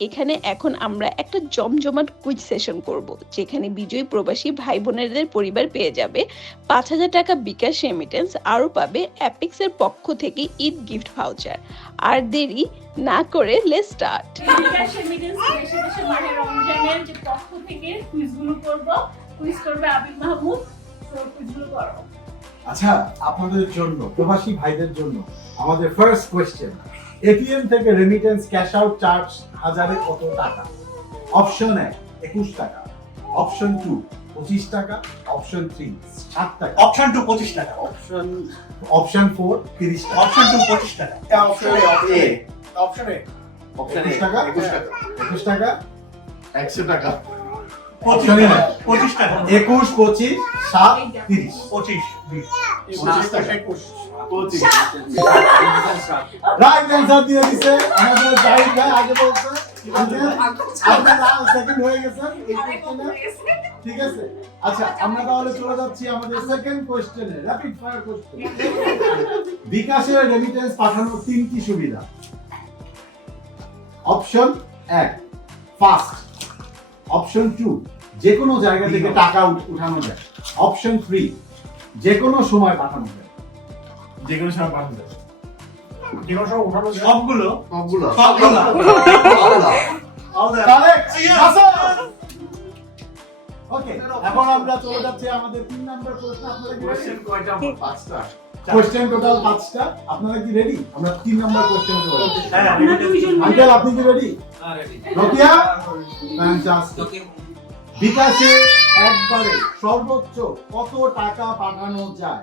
এখানে এখন আমরা একটা জমজমাট কুইজ সেশন করব যেখানে বিজয়ী প্রবাসী ভাই বোনেদের পরিবার পেয়ে যাবে পাঁচ হাজার টাকা বিকাশ রেমিটেন্স আরও পাবে অ্যাপিক্সের পক্ষ থেকে ঈদ গিফট ভাউচার আর দেরি না করে লেট স্টার্ট যে পক্ষ থেকে কুইজগুলো করব কুইজ করবে আবিদ মাহমুদ তো কুইজগুলো করো। আচ্ছা আপনাদের জন্য প্রবাসী ভাইদের জন্য আমাদের ফার্স্ট কোয়েশ্চেন এটিএম থেকে রেমিটেন্স ক্যাশ আউট চার্জ হাজারে কত টাকা? অপশন এক একুশ টাকা। অপশন টু পঁচিশ টাকা। অপশন থ্রি সাত টাকা। অপশন টু পঁচিশ টাকা। অপশন অপশন ফোর তিরিশ টাকা। অপশন টু পঁচিশ টাকা। Option A option A option একুশ টাকা? একুশ টাকা। একুশ টাকা? একশো টাকা। পঁচিশ টাকা। পঁচিশ একুশ পঁচিশ সাত তিরিশ। পঁচিশ। পঁচিশ টাকা। একুশ। রাইট অ্যান্সার দিয়ে দিছে। আমাদের জাহিদ ভাই আগে বলছে হয়ে ঠিক আছে? আচ্ছা আমরা তাহলে চলে যাচ্ছি আমাদের সেকেন্ড কোশ্চেনে র্যাপিড ফায়ার কোশ্চেন বিকাশের রেমিটেন্স পাঠানোর তিনটি সুবিধা। অপশন এক ফাস্ট অপশন টু যে কোনো জায়গা থেকে টাকা উঠ- উঠানো যায়। অপশন থ্রি যে কোনো সময় পাঠানো যায়। যে কোনো সময় পাঠানো যাবে যে কোনো সময় উঠানো সবগুলো। সবগুলো? সবগুলো। Correct! এখন আমরা চলে যাচ্ছি আমাদের তিন নাম্বার প্রশ্ন। আপনারা কোশ্চেন কয়টা? পাঁচটা। কোশ্চেন টোটাল পাঁচটা। আপনারা কি রেডি আমরা তিন নাম্বার কোশ্চেন চলে যাচ্ছি। হ্যাঁ আমরা দুইজন আঙ্কেল আপনি কি রেডি রকিয়া Fantastic. বিকাশে একবারে সর্বোচ্চ কত টাকা পাঠানো যায়?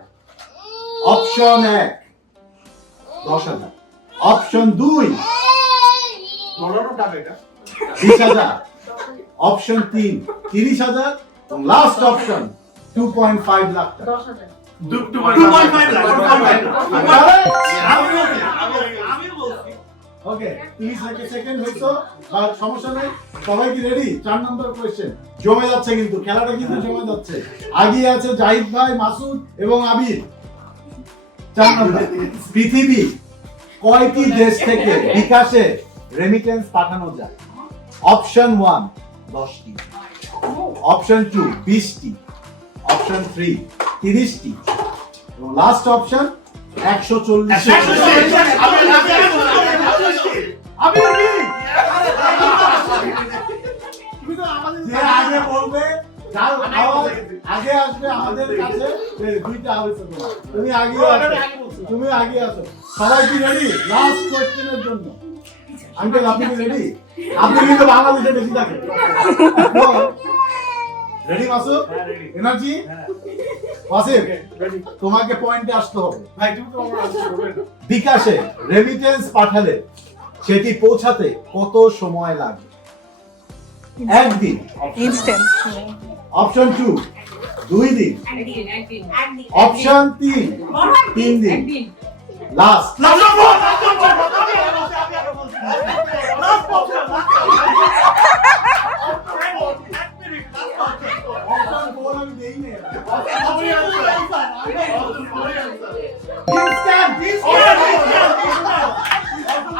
অপশন এক। দশ হাজার। অপশন দুই। বিশ হাজার। অপশন তিন তিরিশ হাজার। এবং last option two point five lakh টাকা। দশ হাজার। Two two 2.5 lakh, 2.5 lakh. আমি বলছি, আমি- আমিও বলছি। ওকে তুমি সেকেন্ড হইছো বাট সমস্যা নেই। সবাই কি রেডি চার নম্বর কোয়েশ্চেন জমে যাচ্ছে কিন্তু। খেলাটা কিন্তু জমে যাচ্ছে। আগিয়ে আছে জাহিদ ভাই মাসুদ এবং আবির। চার নম্বর পৃথিবী কয়টি দেশ থেকে বিকাশে রেমিটেন্স পাঠানো যায়? অপশন ওয়ান দশটি। অপশন টু বিশটি। অপশন থ্রি তিরিশটি। এবং লাস্ট অপশন একশো চল্লিশ। তুমি তো আমাদের আগে বলবে আগে আসবে আমাদের কাছে দুইটা তোমার। তুমি আগে আসো। তুমি আগে আসো। সবাই কি রেডি লাস্ট কোশ্চেনের জন্য। আঙ্কেল আপনি কি রেডি আপনি কিন্তু বাংলাদেশে বেশি থাকেন রেডি হ্যাঁ, এনার্জি হ্যাঁ, ওয়াসিফ তোমাকে পয়েন্টে আসতে হবে। ভাই, তুমি তো আমার। বিকাশে রেমিটেন্স পাঠালে সেটি পৌঁছাতে কত সময় লাগে একদিন। ইনস্ট্যান্ট অপশন টু দুই দিন অপশন তিন তিন দিন লাস্ট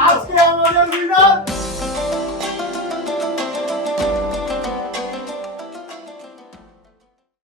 আজকে আমাদের